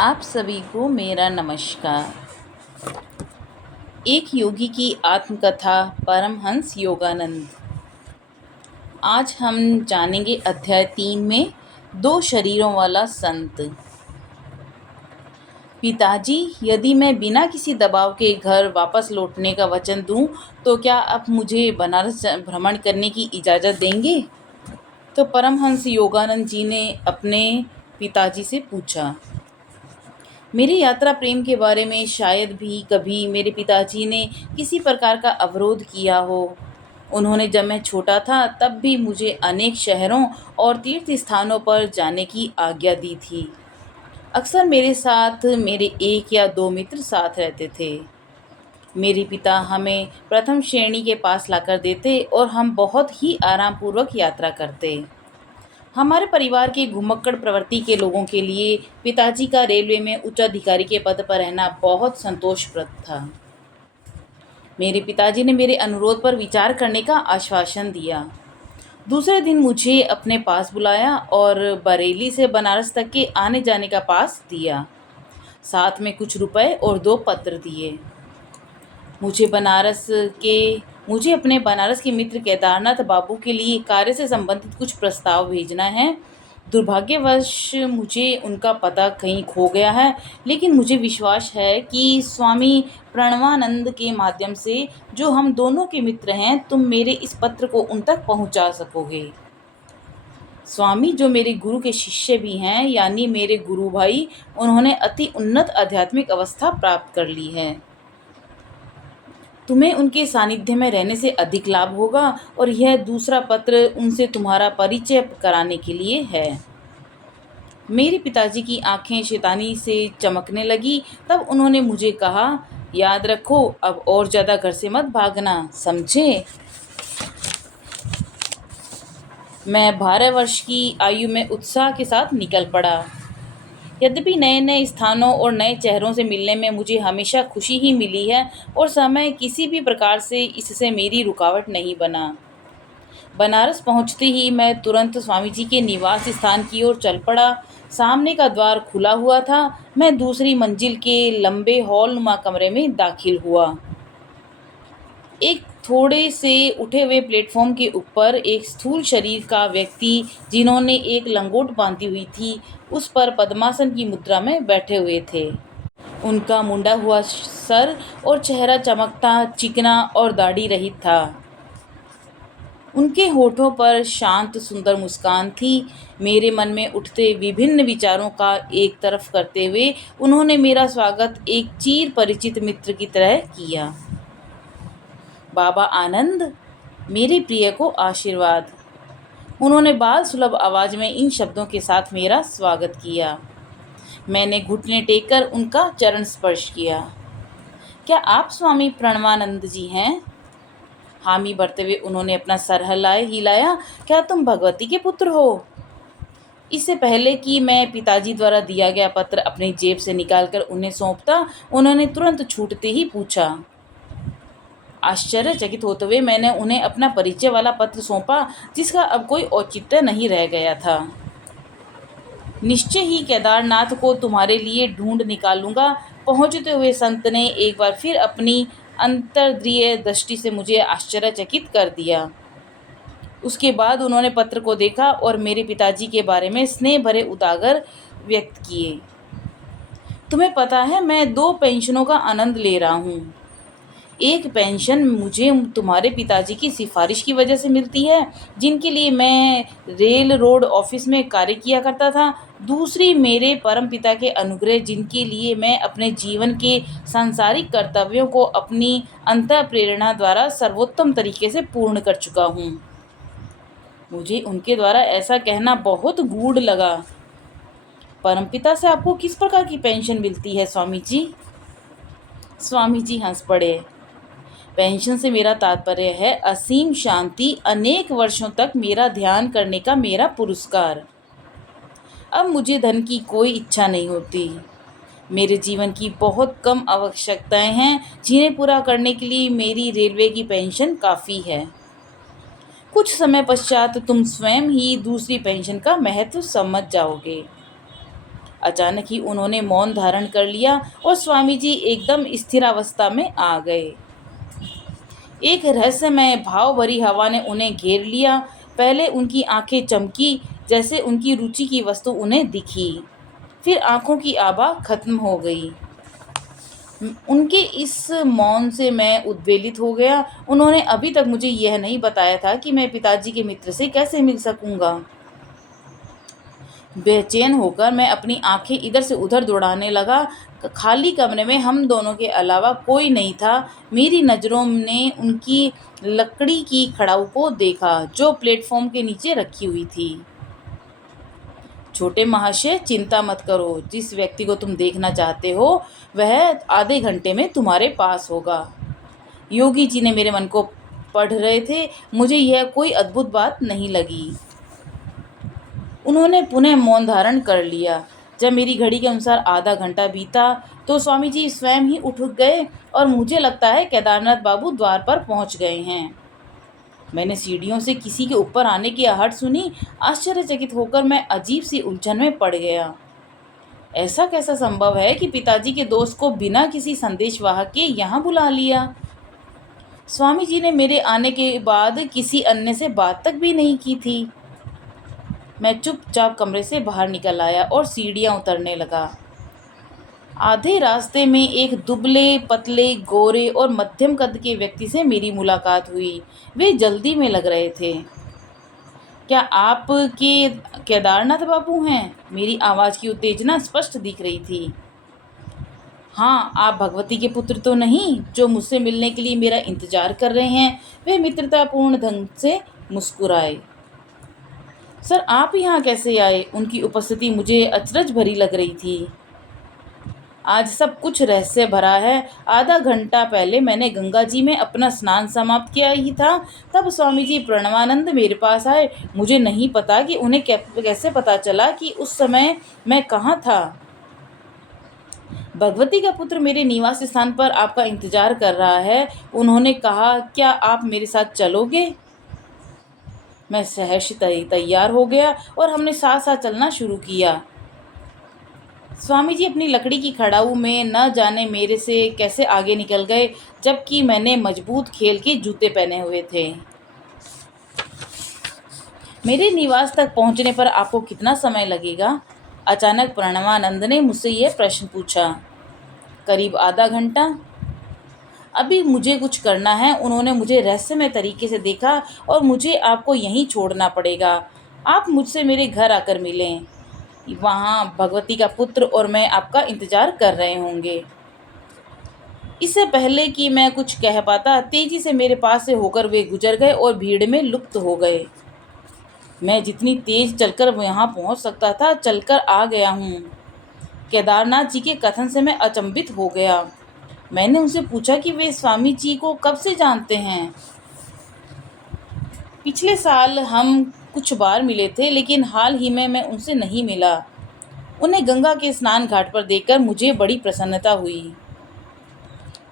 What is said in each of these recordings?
आप सभी को मेरा नमस्कार। एक योगी की आत्मकथा परमहंस योगानंद। आज हम जानेंगे अध्याय 3 में 2 शरीरों वाला संत। पिताजी, यदि मैं बिना किसी दबाव के घर वापस लौटने का वचन दूं, तो क्या आप मुझे बनारस भ्रमण करने की इजाज़त देंगे? तो परमहंस योगानंद जी ने अपने पिताजी से पूछा। मेरी यात्रा प्रेम के बारे में शायद भी कभी मेरे पिताजी ने किसी प्रकार का अवरोध किया हो। उन्होंने जब मैं छोटा था तब भी मुझे अनेक शहरों और तीर्थ स्थानों पर जाने की आज्ञा दी थी। अक्सर मेरे साथ मेरे 1 या 2 मित्र साथ रहते थे। मेरे पिता हमें प्रथम श्रेणी के पास लाकर देते और हम बहुत ही आरामपूर्वक यात्रा करते। हमारे परिवार की घुमक्कड़ प्रवृत्ति के लोगों के लिए पिताजी का रेलवे में उच्च अधिकारी के पद पर रहना बहुत संतोषप्रद था। मेरे पिताजी ने मेरे अनुरोध पर विचार करने का आश्वासन दिया। दूसरे दिन मुझे अपने पास बुलाया और बरेली से बनारस तक के आने जाने का पास दिया। साथ में कुछ रुपए और 2 पत्र दिए। मुझे अपने बनारस के मित्र केदारनाथ बाबू के लिए कार्य से संबंधित कुछ प्रस्ताव भेजना है। दुर्भाग्यवश मुझे उनका पता कहीं खो गया है, लेकिन मुझे विश्वास है कि स्वामी प्रणवानंद के माध्यम से, जो हम दोनों के मित्र हैं, तुम मेरे इस पत्र को उन तक पहुंचा सकोगे। स्वामी, जो मेरे गुरु के शिष्य भी हैं, यानी मेरे गुरु भाई, उन्होंने अति उन्नत आध्यात्मिक अवस्था प्राप्त कर ली है। तुम्हें उनके सानिध्य में रहने से अधिक लाभ होगा और यह दूसरा पत्र उनसे तुम्हारा परिचय कराने के लिए है। मेरे पिताजी की आंखें शैतानी से चमकने लगी। तब उन्होंने मुझे कहा, याद रखो, अब और ज़्यादा घर से मत भागना, समझे? मैं 12 वर्ष की आयु में उत्साह के साथ निकल पड़ा। यद्यपि नए नए स्थानों और नए चेहरों से मिलने में मुझे हमेशा खुशी ही मिली है और समय किसी भी प्रकार से इससे मेरी रुकावट नहीं बना। बनारस पहुंचते ही मैं तुरंत स्वामी जी के निवास स्थान की ओर चल पड़ा। सामने का द्वार खुला हुआ था। मैं दूसरी मंजिल के लंबे हॉलनुमा कमरे में दाखिल हुआ। एक थोड़े से उठे हुए प्लेटफॉर्म के ऊपर एक स्थूल शरीर का व्यक्ति, जिन्होंने एक लंगोट बांधी हुई थी, उस पर पद्मासन की मुद्रा में बैठे हुए थे। उनका मुंडा हुआ सर और चेहरा चमकता, चिकना और दाढ़ी रहित था। उनके होठों पर शांत सुंदर मुस्कान थी। मेरे मन में उठते विभिन्न विचारों का एक तरफ करते हुए उन्होंने मेरा स्वागत एक चिर परिचित मित्र की तरह किया। बाबा आनंद, मेरे प्रिय को आशीर्वाद। उन्होंने बाल सुलभ आवाज़ में इन शब्दों के साथ मेरा स्वागत किया। मैंने घुटने टेककर उनका चरण स्पर्श किया। क्या आप स्वामी प्रणवानंद जी हैं? हामी भरते हुए उन्होंने अपना सर हिलाया। क्या तुम भगवती के पुत्र हो? इससे पहले कि मैं पिताजी द्वारा दिया गया पत्र अपनी जेब से निकालकर उन्हें सौंपता, उन्होंने तुरंत छूटते ही पूछा। आश्चर्यचकित होते हुए मैंने उन्हें अपना परिचय वाला पत्र सौंपा, जिसका अब कोई औचित्य नहीं रह गया था। निश्चय ही केदारनाथ को तुम्हारे लिए ढूंढ निकालूंगा। पहुंचते हुए संत ने एक बार फिर अपनी अंतर्दृष्टि दृष्टि से मुझे आश्चर्यचकित कर दिया। उसके बाद उन्होंने पत्र को देखा और मेरे पिताजी के बारे में स्नेह भरे उद्गार व्यक्त किए। तुम्हें पता है, मैं 2 पेंशनों का आनंद ले रहा हूँ। एक पेंशन मुझे तुम्हारे पिताजी की सिफारिश की वजह से मिलती है, जिनके लिए मैं रेल रोड ऑफिस में कार्य किया करता था। दूसरी मेरे परम पिता के अनुग्रह, जिनके लिए मैं अपने जीवन के सांसारिक कर्तव्यों को अपनी अंतः प्रेरणा द्वारा सर्वोत्तम तरीके से पूर्ण कर चुका हूँ। मुझे उनके द्वारा ऐसा कहना बहुत गूढ़ लगा। परमपिता से आपको किस प्रकार की पेंशन मिलती है स्वामी जी? स्वामी जी हंस पड़े। पेंशन से मेरा तात्पर्य है असीम शांति, अनेक वर्षों तक मेरा ध्यान करने का मेरा पुरस्कार। अब मुझे धन की कोई इच्छा नहीं होती। मेरे जीवन की बहुत कम आवश्यकताएं हैं, जिन्हें पूरा करने के लिए मेरी रेलवे की पेंशन काफ़ी है। कुछ समय पश्चात तुम स्वयं ही दूसरी पेंशन का महत्व समझ जाओगे। अचानक ही उन्होंने मौन धारण कर लिया और स्वामी जी एकदम स्थिरावस्था में आ गए। एक रहस्यमय भाव भरी हवा ने उन्हें घेर लिया। पहले उनकी आंखें चमकी, जैसे उनकी रुचि की वस्तु उन्हें दिखी। फिर आंखों की आभा खत्म हो गई। उनके इस मौन से मैं उद्वेलित हो गया। उन्होंने अभी तक मुझे यह नहीं बताया था कि मैं पिताजी के मित्र से कैसे मिल सकूंगा। बेचैन होकर मैं अपनी आंखें इधर से उधर दौड़ाने लगा। खाली कमरे में हम दोनों के अलावा कोई नहीं था। मेरी नज़रों ने उनकी लकड़ी की खड़ाऊ को देखा जो प्लेटफॉर्म के नीचे रखी हुई थी। छोटे महाशय, चिंता मत करो। जिस व्यक्ति को तुम देखना चाहते हो वह आधे घंटे में तुम्हारे पास होगा। योगी जी ने मेरे मन को पढ़ रहे थे। मुझे यह कोई अद्भुत बात नहीं लगी। उन्होंने पुनः मौन धारण कर लिया। जब मेरी घड़ी के अनुसार आधा घंटा बीता तो स्वामी जी स्वयं ही उठ गए और मुझे लगता है केदारनाथ बाबू द्वार पर पहुंच गए हैं। मैंने सीढ़ियों से किसी के ऊपर आने की आहट सुनी। आश्चर्यचकित होकर मैं अजीब सी उलझन में पड़ गया। ऐसा कैसा संभव है कि पिताजी के दोस्त को बिना किसी संदेशवाहक के यहाँ बुला लिया? स्वामी जी ने मेरे आने के बाद किसी अन्य से बात तक भी नहीं की थी। मैं चुपचाप कमरे से बाहर निकल आया और सीढ़ियाँ उतरने लगा। आधे रास्ते में एक दुबले पतले गोरे और मध्यम कद के व्यक्ति से मेरी मुलाकात हुई। वे जल्दी में लग रहे थे। क्या आप के केदारनाथ बाबू हैं? मेरी आवाज़ की उत्तेजना स्पष्ट दिख रही थी। हाँ, आप भगवती के पुत्र तो नहीं जो मुझसे मिलने के लिए मेरा इंतजार कर रहे हैं? वे मित्रतापूर्ण ढंग से मुस्कुराए। सर, आप यहाँ कैसे आए? उनकी उपस्थिति मुझे अचरज भरी लग रही थी। आज सब कुछ रहस्य भरा है। आधा घंटा पहले मैंने गंगा जी में अपना स्नान समाप्त किया ही था, तब स्वामी जी प्रणवानंद मेरे पास आए। मुझे नहीं पता कि उन्हें कैसे पता चला कि उस समय मैं कहाँ था। भगवती का पुत्र मेरे निवास स्थान पर आपका इंतजार कर रहा है। उन्होंने कहा, क्या आप मेरे साथ चलोगे? मैं सहर्ष तैयार हो गया और हमने साथ साथ चलना शुरू किया। स्वामी जी अपनी लकड़ी की खड़ाऊ में न जाने मेरे से कैसे आगे निकल गए, जबकि मैंने मजबूत खेल के जूते पहने हुए थे। मेरे निवास तक पहुंचने पर आपको कितना समय लगेगा? अचानक प्रणवानंद ने मुझसे यह प्रश्न पूछा। करीब आधा घंटा। अभी मुझे कुछ करना है। उन्होंने मुझे रहस्यमय तरीके से देखा और मुझे आपको यहीं छोड़ना पड़ेगा। आप मुझसे मेरे घर आकर मिलें। वहाँ भगवती का पुत्र और मैं आपका इंतजार कर रहे होंगे। इससे पहले कि मैं कुछ कह पाता, तेजी से मेरे पास से होकर वे गुजर गए और भीड़ में लुप्त हो गए। मैं जितनी तेज चलकर यहाँ पहुँच सकता था चलकर आ गया हूँ। केदारनाथ जी के कथन से मैं अचंभित हो गया। मैंने उनसे पूछा कि वे स्वामी जी को कब से जानते हैं। पिछले साल हम कुछ बार मिले थे, लेकिन हाल ही में मैं उनसे नहीं मिला। उन्हें गंगा के स्नान घाट पर देखकर मुझे बड़ी प्रसन्नता हुई।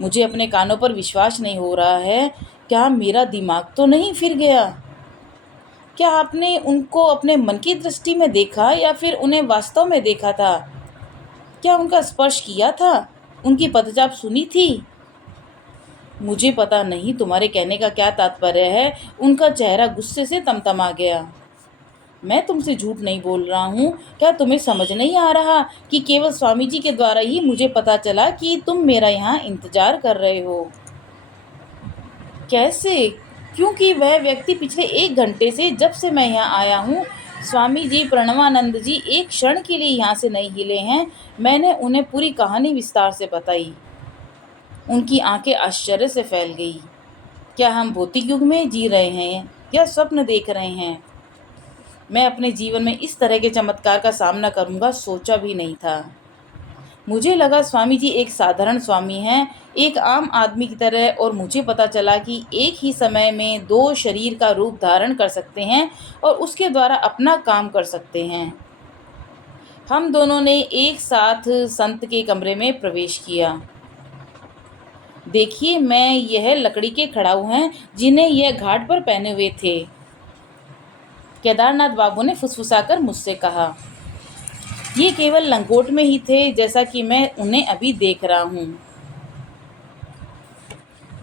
मुझे अपने कानों पर विश्वास नहीं हो रहा है। क्या मेरा दिमाग तो नहीं फिर गया? क्या आपने उनको अपने मन की दृष्टि में देखा या फिर उन्हें वास्तव में देखा था? क्या उनका स्पर्श किया था? उनकी पदचाप सुनी थी? मुझे पता नहीं तुम्हारे कहने का क्या तात्पर्य है। उनका चेहरा गुस्से से तमतमा गया। मैं तुमसे झूठ नहीं बोल रहा हूँ। क्या तुम्हें समझ नहीं आ रहा कि केवल स्वामी जी के द्वारा ही मुझे पता चला कि तुम मेरा यहाँ इंतजार कर रहे हो? कैसे? क्योंकि वह व्यक्ति पिछले 1 घंटे से, जब से मैं यहाँ आया हूँ, स्वामी जी प्रणवानंद जी एक क्षण के लिए यहाँ से नहीं हिले हैं। मैंने उन्हें पूरी कहानी विस्तार से बताई। उनकी आंखें आश्चर्य से फैल गई। क्या हम भौतिक युग में जी रहे हैं या स्वप्न देख रहे हैं? मैं अपने जीवन में इस तरह के चमत्कार का सामना करूंगा सोचा भी नहीं था। मुझे लगा स्वामी जी एक साधारण स्वामी हैं, एक आम आदमी की तरह, और मुझे पता चला कि एक ही समय में 2 शरीर का रूप धारण कर सकते हैं और उसके द्वारा अपना काम कर सकते हैं। हम दोनों ने एक साथ संत के कमरे में प्रवेश किया। देखिए, मैं यह लकड़ी के खड़ाऊ हैं जिन्हें यह घाट पर पहने हुए थे। केदारनाथ बाबू ने फुसफुसाकर मुझसे कहा। ये केवल लंगोट में ही थे, जैसा कि मैं उन्हें अभी देख रहा हूँ।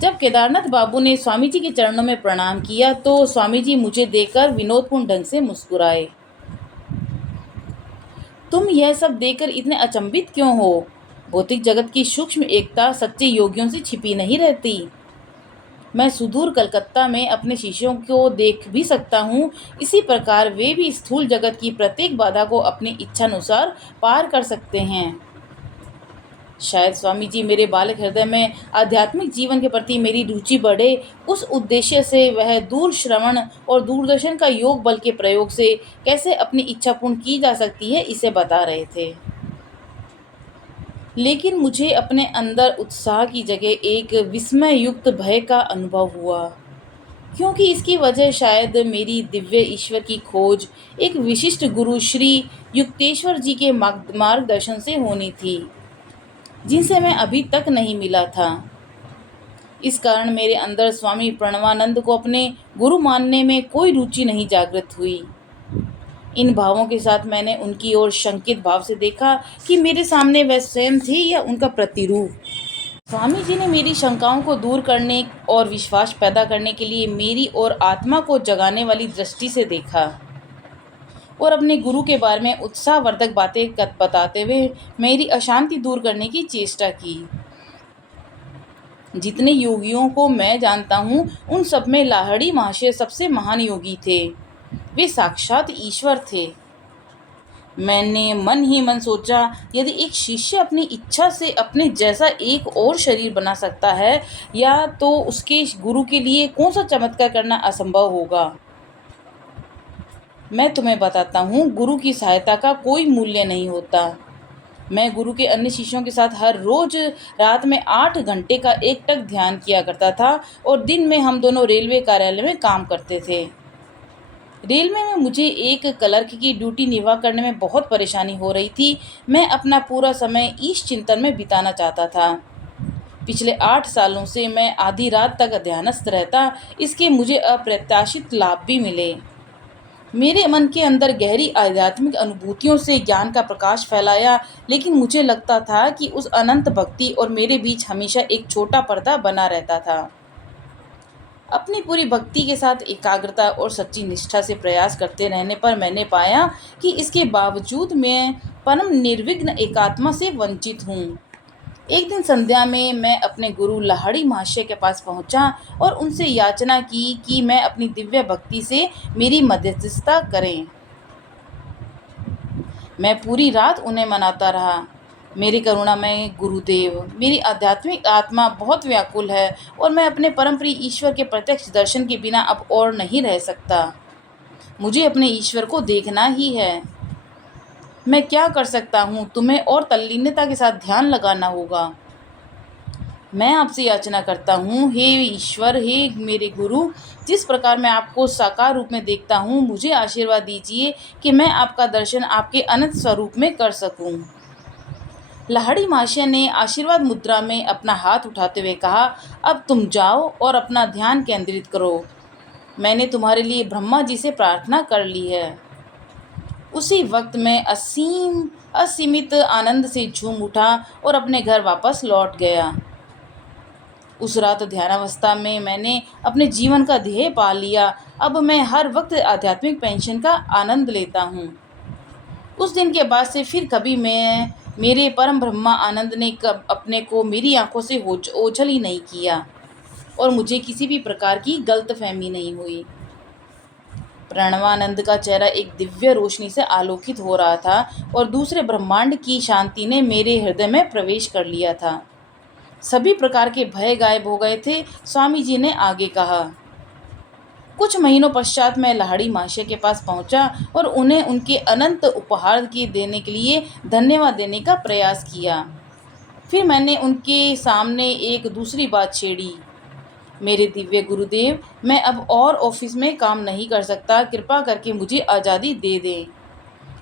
जब केदारनाथ बाबू ने स्वामी जी के चरणों में प्रणाम किया तो स्वामी जी मुझे देखकर विनोदपूर्ण ढंग से मुस्कुराए। तुम यह सब देखकर इतने अचंभित क्यों हो? भौतिक जगत की सूक्ष्म एकता सच्चे योगियों से छिपी नहीं रहती। मैं सुदूर कलकत्ता में अपने शिष्यों को देख भी सकता हूँ। इसी प्रकार वे भी स्थूल जगत की प्रत्येक बाधा को अपनी इच्छानुसार पार कर सकते हैं। शायद स्वामी जी मेरे बालक हृदय में आध्यात्मिक जीवन के प्रति मेरी रुचि बढ़े, उस उद्देश्य से वह दूर श्रवण और दूरदर्शन का योग बल के प्रयोग से कैसे अपनी इच्छा पूर्ण की जा सकती है, इसे बता रहे थे। लेकिन मुझे अपने अंदर उत्साह की जगह एक विस्मय युक्त भय का अनुभव हुआ, क्योंकि इसकी वजह शायद मेरी दिव्य ईश्वर की खोज एक विशिष्ट गुरु श्री युक्तेश्वर जी के मार्गदर्शन से होनी थी, जिनसे मैं अभी तक नहीं मिला था। इस कारण मेरे अंदर स्वामी प्रणवानंद को अपने गुरु मानने में कोई रुचि नहीं जागृत हुई। इन भावों के साथ मैंने उनकी ओर शंकित भाव से देखा कि मेरे सामने वह स्वयं थे या उनका प्रतिरूप। स्वामी जी ने मेरी शंकाओं को दूर करने और विश्वास पैदा करने के लिए मेरी और आत्मा को जगाने वाली दृष्टि से देखा और अपने गुरु के बारे में उत्साहवर्धक बातें बताते हुए मेरी अशांति दूर करने की चेष्टा की। जितने योगियों को मैं जानता हूँ उन सब में लाहिड़ी महाशय सबसे महान योगी थे। वे साक्षात ईश्वर थे। मैंने मन ही मन सोचा, यदि एक शिष्य अपनी इच्छा से अपने जैसा एक और शरीर बना सकता है, या तो उसके गुरु के लिए कौन सा चमत्कार करना असंभव होगा। मैं तुम्हें बताता हूँ, गुरु की सहायता का कोई मूल्य नहीं होता। मैं गुरु के अन्य शिष्यों के साथ हर रोज रात में 8 घंटे का एकटक ध्यान किया करता था और दिन में हम दोनों रेलवे कार्यालय में काम करते थे। रेलवे में मुझे एक क्लर्क की ड्यूटी निर्वाह करने में बहुत परेशानी हो रही थी। मैं अपना पूरा समय ईश चिंतन में बिताना चाहता था। पिछले 8 सालों से मैं आधी रात तक ध्यानस्थ रहता। इसके मुझे अप्रत्याशित लाभ भी मिले। मेरे मन के अंदर गहरी आध्यात्मिक अनुभूतियों से ज्ञान का प्रकाश फैलाया, लेकिन मुझे लगता था कि उस अनंत भक्ति और मेरे बीच हमेशा एक छोटा पर्दा बना रहता था। अपनी पूरी भक्ति के साथ एकाग्रता और सच्ची निष्ठा से प्रयास करते रहने पर मैंने पाया कि इसके बावजूद मैं परम निर्विघ्न एकात्मा से वंचित हूँ। एक दिन संध्या में मैं अपने गुरु लाहिड़ी महाशय के पास पहुंचा और उनसे याचना की कि मैं अपनी दिव्य भक्ति से मेरी मध्यस्थता करें। मैं पूरी रात उन्हें मनाता रहा। मेरे करुणामय गुरुदेव, मेरी आध्यात्मिक आत्मा बहुत व्याकुल है और मैं अपने परम प्रिय ईश्वर के प्रत्यक्ष दर्शन के बिना अब और नहीं रह सकता। मुझे अपने ईश्वर को देखना ही है। मैं क्या कर सकता हूँ? तुम्हें और तल्लीनता के साथ ध्यान लगाना होगा। मैं आपसे याचना करता हूँ, हे ईश्वर, हे मेरे गुरु, जिस प्रकार मैं आपको साकार रूप में देखता हूँ, मुझे आशीर्वाद दीजिए कि मैं आपका दर्शन आपके अनंत स्वरूप में कर सकूँ। लाहिड़ी महाशय ने आशीर्वाद मुद्रा में अपना हाथ उठाते हुए कहा, अब तुम जाओ और अपना ध्यान केंद्रित करो। मैंने तुम्हारे लिए ब्रह्मा जी से प्रार्थना कर ली है। उसी वक्त मैं असीमित आनंद से झूम उठा और अपने घर वापस लौट गया। उस रात ध्यानावस्था में मैंने अपने जीवन का ध्येय पा लिया। अब मैं हर वक्त आध्यात्मिक पेंशन का आनंद लेता हूँ। उस दिन के बाद से फिर कभी मेरे परम ब्रह्मा आनंद ने अपने को मेरी आंखों से ओझल ही नहीं किया और मुझे किसी भी प्रकार की गलतफहमी नहीं हुई। प्रणवानंद का चेहरा एक दिव्य रोशनी से आलोकित हो रहा था और दूसरे ब्रह्मांड की शांति ने मेरे हृदय में प्रवेश कर लिया था। सभी प्रकार के भय गायब हो गए थे। स्वामी जी ने आगे कहा, कुछ महीनों पश्चात मैं लाहिड़ी महाशय के पास पहुंचा और उन्हें उनके अनंत उपहार देने के लिए धन्यवाद देने का प्रयास किया। फिर मैंने उनके सामने एक दूसरी बात छेड़ी, मेरे दिव्य गुरुदेव, मैं अब और ऑफिस में काम नहीं कर सकता। कृपा करके मुझे आज़ादी दे दें।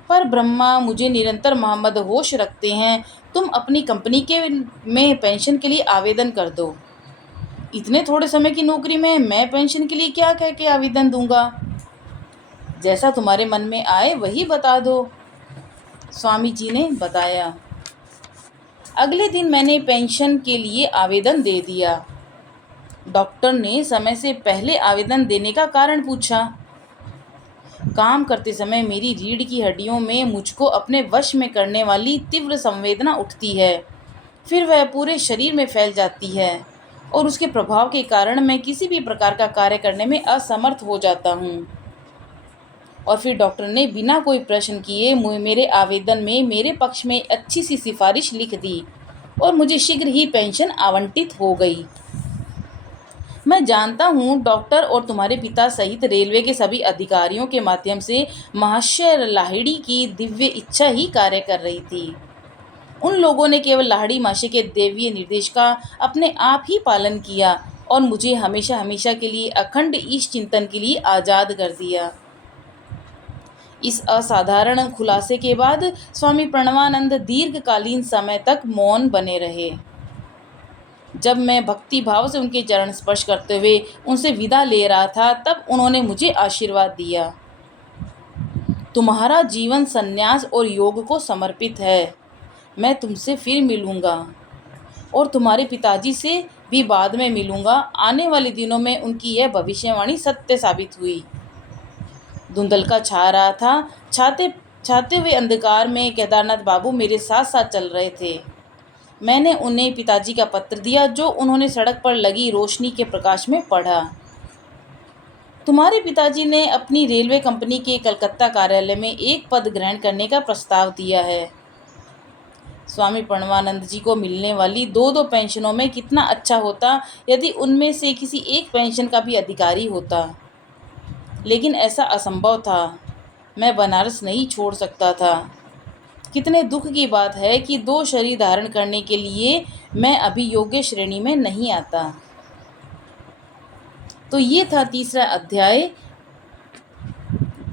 पर ब्रह्मा मुझे निरंतर मदहोश रखते हैं। तुम अपनी कंपनी में पेंशन के लिए आवेदन कर दो। इतने थोड़े समय की नौकरी में मैं पेंशन के लिए क्या कह के आवेदन दूंगा? जैसा तुम्हारे मन में आए वही बता दो। स्वामी जी ने बताया। अगले दिन मैंने पेंशन के लिए आवेदन दे दिया। डॉक्टर ने समय से पहले आवेदन देने का कारण पूछा। काम करते समय मेरी रीढ़ की हड्डियों में मुझको अपने वश में करने वाली तीव्र संवेदना उठती है, फिर वह पूरे शरीर में फैल जाती है और उसके प्रभाव के कारण मैं किसी भी प्रकार का कार्य करने में असमर्थ हो जाता हूँ। और फिर डॉक्टर ने बिना कोई प्रश्न किए मेरे आवेदन में मेरे पक्ष में अच्छी सी सिफारिश लिख दी और मुझे शीघ्र ही पेंशन आवंटित हो गई। मैं जानता हूँ डॉक्टर और तुम्हारे पिता सहित रेलवे के सभी अधिकारियों के माध्यम से महाशय लाहिड़ी की दिव्य इच्छा ही कार्य कर रही थी। उन लोगों ने केवल लाहिड़ी मासी के दैवीय निर्देश का अपने आप ही पालन किया और मुझे हमेशा हमेशा के लिए अखंड ईश चिंतन के लिए आज़ाद कर दिया। इस असाधारण खुलासे के बाद स्वामी प्रणवानंद दीर्घकालीन समय तक मौन बने रहे। जब मैं भक्ति भाव से उनके चरण स्पर्श करते हुए उनसे विदा ले रहा था, तब उन्होंने मुझे आशीर्वाद दिया। तुम्हारा जीवन संन्यास और योग को समर्पित है। मैं तुमसे फिर मिलूंगा और तुम्हारे पिताजी से भी बाद में मिलूंगा। आने वाले दिनों में उनकी यह भविष्यवाणी सत्य साबित हुई। धुंधलका छा रहा था। छाते हुए अंधकार में केदारनाथ बाबू मेरे साथ साथ चल रहे थे। मैंने उन्हें पिताजी का पत्र दिया, जो उन्होंने सड़क पर लगी रोशनी के प्रकाश में पढ़ा। तुम्हारे पिताजी ने अपनी रेलवे कंपनी के कलकत्ता कार्यालय में एक पद ग्रहण करने का प्रस्ताव दिया है। स्वामी प्रणवानंद जी को मिलने वाली दो दो पेंशनों में कितना अच्छा होता यदि उनमें से किसी एक पेंशन का भी अधिकारी होता, लेकिन ऐसा असंभव था। मैं बनारस नहीं छोड़ सकता था। कितने दुख की बात है कि दो शरीर धारण करने के लिए मैं अभी योग्य श्रेणी में नहीं आता। तो ये था तीसरा अध्याय,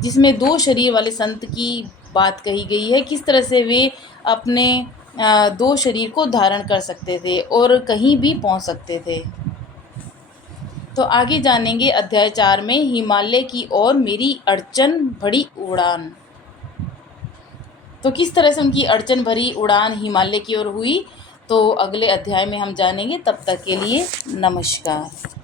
जिसमें दो शरीर वाले संत की बात कही गई है, किस तरह से वे अपने दो शरीर को धारण कर सकते थे और कहीं भी पहुंच सकते थे। तो आगे जानेंगे अध्याय 4 में हिमालय की ओर मेरी अड़चन भरी उड़ान। तो किस तरह से उनकी अड़चन भरी उड़ान हिमालय की ओर हुई, तो अगले अध्याय में हम जानेंगे। तब तक के लिए नमस्कार।